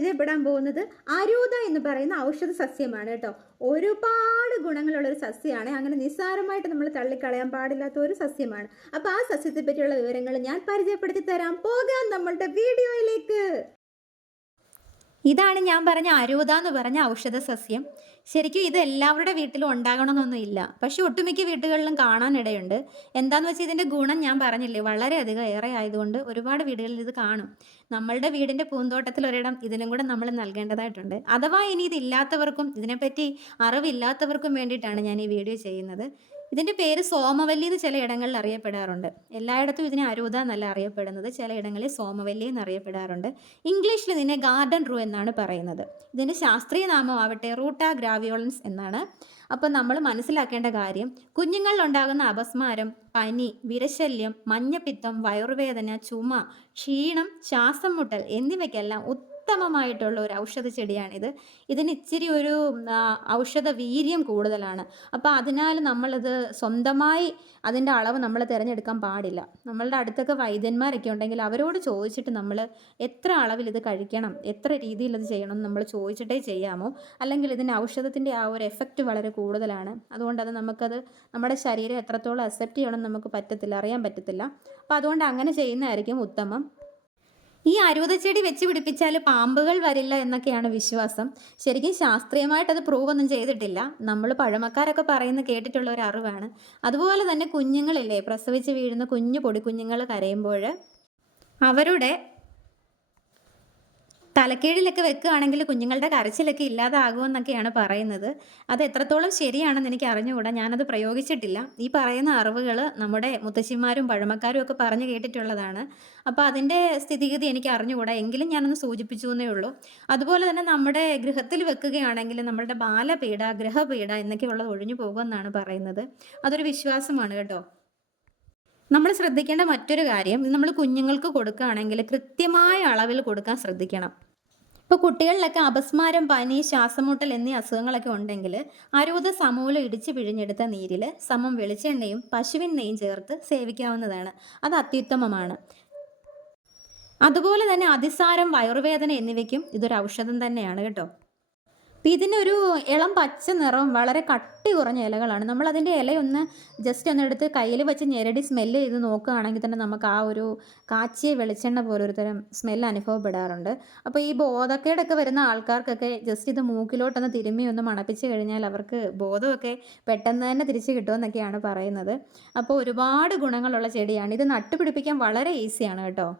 പരിചയപ്പെടാൻ പോകുന്നത് അരൂത എന്ന് പറയുന്ന ഔഷധ സസ്യമാണ് കേട്ടോ. ഒരുപാട് ഗുണങ്ങളുള്ള ഒരു സസ്യമാണ് അങ്ങനെ നിസ്സാരമായിട്ട് നമ്മൾ തള്ളിക്കളയാൻ പാടില്ലാത്ത ഒരു സസ്യമാണ്. അപ്പോൾ ആ സസ്യത്തെ പറ്റിയുള്ള വിവരങ്ങൾ ഞാൻ പരിചയപ്പെടുത്തി തരാം. പോകാം നമ്മളുടെ വീഡിയോയിലേക്ക്. ഇതാണ് ഞാൻ പറഞ്ഞ അരൂത എന്ന് പറഞ്ഞ ഔഷധ സസ്യം. ശരിക്കും ഇത് എല്ലാവരുടെ വീട്ടിലും ഉണ്ടാകണമെന്നൊന്നുമില്ല. പക്ഷെ ഒട്ടുമിക്ക വീടുകളിലും കാണാനിടയുണ്ട് എന്താന്ന് വെച്ചാൽ ഇതിന്റെ ഗുണം ഞാൻ പറഞ്ഞില്ലേ? വളരെയധികം ഏറെ ആയതുകൊണ്ട് ഒരുപാട് വീടുകളിൽ ഇത് കാണും. നമ്മളുടെ വീടിന്റെ പൂന്തോട്ടത്തിൽ ഒരിടം ഇതിനും കൂടെ നമ്മൾ നൽകേണ്ടതായിട്ടുണ്ട്. അഥവാ ഇനി ഇതില്ലാത്തവർക്കും ഇതിനെപ്പറ്റി അറിവില്ലാത്തവർക്കും വേണ്ടിയിട്ടാണ് ഞാൻ ഈ വീഡിയോ ചെയ്യുന്നത്. ഇതിന്റെ പേര് സോമവല്ലി എന്ന് ചില ഇടങ്ങളിൽ അറിയപ്പെടാറുണ്ട്. എല്ലായിടത്തും ഇതിനെ അരൂത എന്നല്ല അറിയപ്പെടുന്നത്. ചില ഇടങ്ങളിൽ സോമവല്ലി എന്നറിയപ്പെടാറുണ്ട്. ഇംഗ്ലീഷിൽ ഇതിനെ ഗാർഡൻ റൂ എന്നാണ് പറയുന്നത്. ഇതിന്റെ ശാസ്ത്രീയ നാമം ആവട്ടെ റൂട്ട ഗ്രാവിയോളൻസ് എന്നാണ്. അപ്പം നമ്മൾ മനസ്സിലാക്കേണ്ട കാര്യം കുഞ്ഞുങ്ങളിലുണ്ടാകുന്ന അപസ്മാരം പനി വിരശല്യം മഞ്ഞപ്പിത്തം വയറുവേദന ചുമ ക്ഷീണം ശ്വാസം മുട്ടൽ എന്നിവയ്ക്കെല്ലാം ഉത്തമമായിട്ടുള്ള ഒരു ഔഷധ ചെടിയാണിത് ഇതിന് ഇച്ചിരി ഒരു ഔഷധ വീര്യം കൂടുതലാണ്. അപ്പോൾ അതിനാൽ നമ്മളത് സ്വന്തമായി അതിന്റെ അളവ് നമ്മൾ തിരഞ്ഞെടുക്കാൻ പാടില്ല. നമ്മളുടെ അടുത്തൊക്കെ വൈദ്യന്മാരൊക്കെ ഉണ്ടെങ്കിൽ അവരോട് ചോദിച്ചിട്ട് നമ്മൾ എത്ര അളവിൽ ഇത് കഴിക്കണം എത്ര രീതിയിൽ ഇത് ചെയ്യണം എന്ന് നമ്മൾ ചോദിച്ചിട്ടേ ചെയ്യാമോ? അല്ലെങ്കിൽ ഇതിന്റെ ഔഷധത്തിന്റെ ആ ഒരു എഫക്റ്റ് വളരെ കൂടുതലാണ്. അതുകൊണ്ട് അത് നമുക്കത് നമ്മുടെ ശരീരം എത്രത്തോളം അക്സെപ്റ്റ് ചെയ്യണം നമുക്ക് പറ്റത്തില്ല അറിയാൻ പറ്റത്തില്ല. അപ്പോൾ അതുകൊണ്ട് അങ്ങനെ ചെയ്യുന്നതായിരിക്കും ഉത്തമം. ഈ അരുവതച്ചെടി വെച്ച് പിടിപ്പിച്ചാൽ പാമ്പുകൾ വരില്ല എന്നൊക്കെയാണ് വിശ്വാസം. ശരിക്കും ശാസ്ത്രീയമായിട്ട് അത് പ്രൂവ് ഒന്നും ചെയ്തിട്ടില്ല. നമ്മൾ പഴമക്കാരൊക്കെ പറയുന്ന കേട്ടിട്ടുള്ള ഒരു അറിവാണ്. അതുപോലെ തന്നെ കുഞ്ഞുങ്ങളില്ലേ പ്രസവിച്ച് വീഴുന്ന കുഞ്ഞു പൊടി കുഞ്ഞുങ്ങൾ കരയുമ്പോൾ അവരുടെ തലക്കീഴിലൊക്കെ വെക്കുകയാണെങ്കിൽ കുഞ്ഞുങ്ങളുടെ കരച്ചിലൊക്കെ ഇല്ലാതാകുമെന്നൊക്കെയാണ് പറയുന്നത്. അത് എത്രത്തോളം ശരിയാണെന്ന് എനിക്ക് അറിഞ്ഞുകൂടാ. ഞാനത് പ്രയോഗിച്ചിട്ടില്ല. ഈ പറയുന്ന അറിവുകൾ നമ്മുടെ മുത്തശ്ശിമാരും പഴമക്കാരും ഒക്കെ പറഞ്ഞു കേട്ടിട്ടുള്ളതാണ്. അപ്പോൾ അതിന്റെ സ്ഥിതിഗതി എനിക്ക് അറിഞ്ഞുകൂടാ. എങ്കിലും ഞാനൊന്ന് സൂചിപ്പിച്ചു എന്നേ ഉള്ളൂ. അതുപോലെ തന്നെ നമ്മുടെ ഗൃഹത്തിൽ വെക്കുകയാണെങ്കിൽ നമ്മളുടെ ബാലപീഡ ഗ്രഹപീഡ എന്നൊക്കെയുള്ളത് ഒഴിഞ്ഞു പോകുമെന്നാണ് പറയുന്നത്. അതൊരു വിശ്വാസമാണ് കേട്ടോ. നമ്മൾ ശ്രദ്ധിക്കേണ്ട മറ്റൊരു കാര്യം നമ്മൾ കുഞ്ഞുങ്ങൾക്ക് കൊടുക്കുകയാണെങ്കിൽ കൃത്യമായ അളവിൽ കൊടുക്കാൻ ശ്രദ്ധിക്കണം. ഇപ്പോൾ കുട്ടികളിലൊക്കെ അപസ്മാരം പനി ശ്വാസമുട്ടൽ എന്നീ അസുഖങ്ങളൊക്കെ ഉണ്ടെങ്കിൽ അരുവത് സമൂലം ഇടിച്ച് പിഴിഞ്ഞെടുത്ത നീരിൽ സമം വെളിച്ചെണ്ണയും പശുവിൻ നെയ്യും ചേർത്ത് സേവിക്കാവുന്നതാണ്. അത് അത്യുത്തമമാണ്. അതുപോലെ തന്നെ അതിസാരം വയറുവേദന എന്നിവയ്ക്കും ഇതൊരു ഔഷധം തന്നെയാണ് കേട്ടോ. അപ്പം ഇതിനൊരു ഇളം പച്ച നിറം വളരെ കട്ടി കുറഞ്ഞ ഇലകളാണ്. നമ്മൾ അതിന്റെ ഇലയൊന്ന് ജസ്റ്റ് ഒന്ന് എടുത്ത് കയ്യിൽ വെച്ച് ഞെരടി സ്മെല്ല് ചെയ്ത് നോക്കുകയാണെങ്കിൽ തന്നെ നമുക്ക് ആ ഒരു കാച്ചിയ വെളിച്ചെണ്ണ പോലെ ഒരു തരം സ്മെല്ല് അനുഭവപ്പെടാറുണ്ട്. അപ്പോൾ ഈ ബോധക്കേടൊക്കെ വരുന്ന ആൾക്കാർക്കൊക്കെ ജസ്റ്റ് ഇത് മൂക്കിലോട്ടൊന്ന് തിരുമ്മി ഒന്ന് മണപ്പിച്ച് കഴിഞ്ഞാൽ അവർക്ക് ബോധമൊക്കെ പെട്ടെന്ന് തന്നെ തിരിച്ച് കിട്ടുമെന്നൊക്കെയാണ് പറയുന്നത്. അപ്പോൾ ഒരുപാട് ഗുണങ്ങളുള്ള ചെടിയാണ്. ഇത് നട്ടുപിടിപ്പിക്കാൻ വളരെ ഈസിയാണ് കേട്ടോ.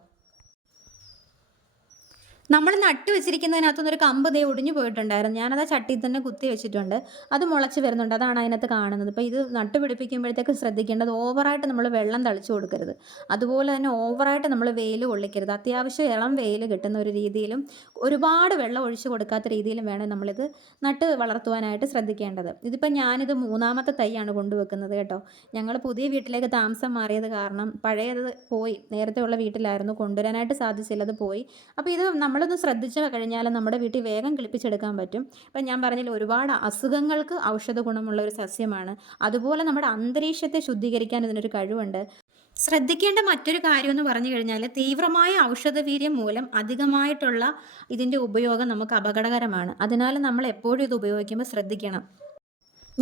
നമ്മൾ നട്ടു വെച്ചിരിക്കുന്നതിനകത്തുനിന്ന് ഒരു കമ്പ് ദേ ഒടിഞ്ഞു പോയിട്ടുണ്ടായിരുന്നു. ഞാനത് ചട്ടിയിൽ തന്നെ കുത്തി വെച്ചിട്ടുണ്ട്. അത് മുളച്ച് വരുന്നുണ്ട്. അതാണ് അതിനകത്ത് കാണുന്നത്. ഇപ്പോൾ ഇത് നട്ടു പിടിപ്പിക്കുമ്പോഴത്തേക്ക് ശ്രദ്ധിക്കേണ്ടത് ഓവറായിട്ട് നമ്മൾ വെള്ളം തളിച്ചു കൊടുക്കരുത്. അതുപോലെ തന്നെ ഓവറായിട്ട് നമ്മൾ വെയിൽ കൊള്ളിക്കരുത്. അത്യാവശ്യം ഇളം വെയിൽ കിട്ടുന്ന ഒരു രീതിയിലും ഒരുപാട് വെള്ളം ഒഴിച്ചു കൊടുക്കാത്ത രീതിയിലും വേണം നമ്മളിത് നട്ട് വളർത്തുവാനായിട്ട് ശ്രദ്ധിക്കേണ്ടത്. ഇതിപ്പോൾ ഞാനിത് മൂന്നാമത്തെ തൈയാണ് കൊണ്ടുവെക്കുന്നത് കേട്ടോ. ഞങ്ങൾ പുതിയ വീട്ടിലേക്ക് താമസം മാറിയത് കാരണം പഴയത് പോയി. നേരത്തെ ഉള്ള വീട്ടിലായിരുന്നു. കൊണ്ടുവരാനായിട്ട് സാധിച്ചില്ല. അത് പോയി. അപ്പോൾ ഇത് നമ്മളൊന്ന് ശ്രദ്ധിച്ചു കഴിഞ്ഞാൽ നമ്മുടെ വീട്ടിൽ വേഗം കിളിപ്പിച്ചെടുക്കാൻ പറ്റും. ഇപ്പം ഞാൻ പറഞ്ഞില്ല ഒരുപാട് അസുഖങ്ങൾക്ക് ഔഷധ ഗുണമുള്ള ഒരു സസ്യമാണ്. അതുപോലെ നമ്മുടെ അന്തരീക്ഷത്തെ ശുദ്ധീകരിക്കാൻ ഇതിനൊരു കഴിവുണ്ട്. ശ്രദ്ധിക്കേണ്ട മറ്റൊരു കാര്യം എന്ന് പറഞ്ഞു കഴിഞ്ഞാൽ തീവ്രമായ ഔഷധവീര്യം മൂലം അധികമായിട്ടുള്ള ഇതിന്റെ ഉപയോഗം നമുക്ക് അപകടകരമാണ്. അതിനാൽ നമ്മൾ എപ്പോഴും ഇത് ഉപയോഗിക്കുമ്പോൾ ശ്രദ്ധിക്കണം.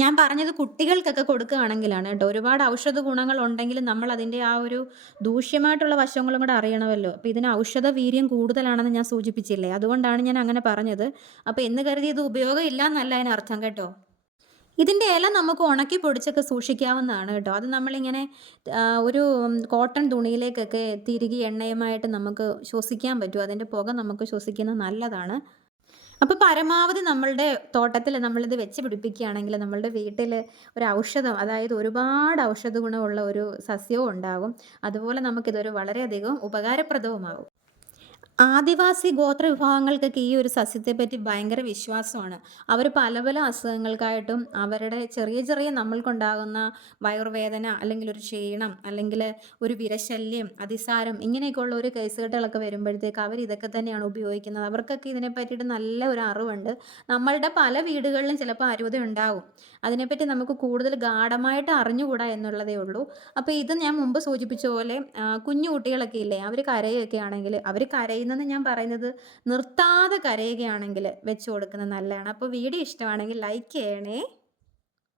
ഞാൻ പറഞ്ഞത് കുട്ടികൾക്കൊക്കെ കൊടുക്കുകയാണെങ്കിലാണ് കേട്ടോ. ഒരുപാട് ഔഷധ ഗുണങ്ങൾ ഉണ്ടെങ്കിലും നമ്മൾ അതിന്റെ ആ ഒരു ദൂഷ്യമായിട്ടുള്ള വശങ്ങളും കൂടെ അറിയണമല്ലോ. അപ്പോൾ ഇതിന് ഔഷധ വീര്യം കൂടുതലാണെന്ന് ഞാൻ സൂചിപ്പിച്ചില്ലേ? അതുകൊണ്ടാണ് ഞാൻ അങ്ങനെ പറഞ്ഞത്. അപ്പോൾ എന്ന് കരുതി ഇത് ഉപയോഗം ഇല്ല എന്നല്ല അതിനർത്ഥം കേട്ടോ. ഇതിന്റെ ഇല നമുക്ക് ഉണക്കി പൊടിച്ചൊക്കെ സൂക്ഷിക്കാവുന്നതാണ് കേട്ടോ. അത് നമ്മളിങ്ങനെ ഒരു കോട്ടൺ തുണിയിലേക്കൊക്കെ തിരികെ എണ്ണയുമായിട്ട് നമുക്ക് ശ്വസിക്കാൻ പറ്റും. അതിന്റെ പുക നമുക്ക് ശ്വസിക്കുന്നത് നല്ലതാണ്. അപ്പോൾ പരമാവധി നമ്മളുടെ തോട്ടത്തിൽ നമ്മളിത് വെച്ച് പിടിപ്പിക്കുകയാണെങ്കിൽ നമ്മളുടെ വീട്ടിൽ ഒരു ഔഷധം അതായത് ഒരുപാട് ഔഷധ ഗുണമുള്ള ഒരു സസ്യവും ഉണ്ടാകും. അതുപോലെ നമുക്കിതൊരു വളരെയധികം ഉപകാരപ്രദവുമാകും. ആദിവാസി ഗോത്ര വിഭാഗങ്ങൾക്കൊക്കെ ഈ ഒരു സസ്യത്തെ പറ്റി ഭയങ്കര വിശ്വാസമാണ്. അവർ പല പല അസുഖങ്ങൾക്കായിട്ടും അവരുടെ ചെറിയ ചെറിയ നമ്മൾക്കുണ്ടാകുന്ന വയറുവേദന അല്ലെങ്കിൽ ഒരു ക്ഷീണം അല്ലെങ്കിൽ ഒരു വിരശല്യം അതിസാരം ഇങ്ങനെയൊക്കെയുള്ള ഒരു കേസുകെട്ടുകളൊക്കെ വരുമ്പോഴത്തേക്ക് അവർ ഇതൊക്കെ തന്നെയാണ് ഉപയോഗിക്കുന്നത്. അവർക്കൊക്കെ ഇതിനെ പറ്റിയിട്ട് നല്ല ഒരു അറിവുണ്ട്. നമ്മളുടെ പല വീടുകളിലും ചിലപ്പോൾ അരുവത ഉണ്ടാവും. അതിനെപ്പറ്റി നമുക്ക് കൂടുതൽ ഗാഠമായിട്ട് അറിഞ്ഞുകൂടാ എന്നുള്ളതേ ഉള്ളൂ. അപ്പോൾ ഇത് ഞാൻ മുമ്പ് സൂചിപ്പിച്ച പോലെ കുഞ്ഞു കുട്ടികളൊക്കെ ഇല്ലേ അവർ കരയൊക്കെ ആണെങ്കിൽ അവർ കരയുന്ന കരയുന്നെന്ന് ഞാൻ പറയുന്നത് നിർത്താതെ കരയുകയാണെങ്കിൽ വെച്ച് കൊടുക്കുന്നത് നല്ലതാണ്. അപ്പോൾ വീഡിയോ ഇഷ്ടമാണെങ്കിൽ ലൈക്ക് ചെയ്യണേ.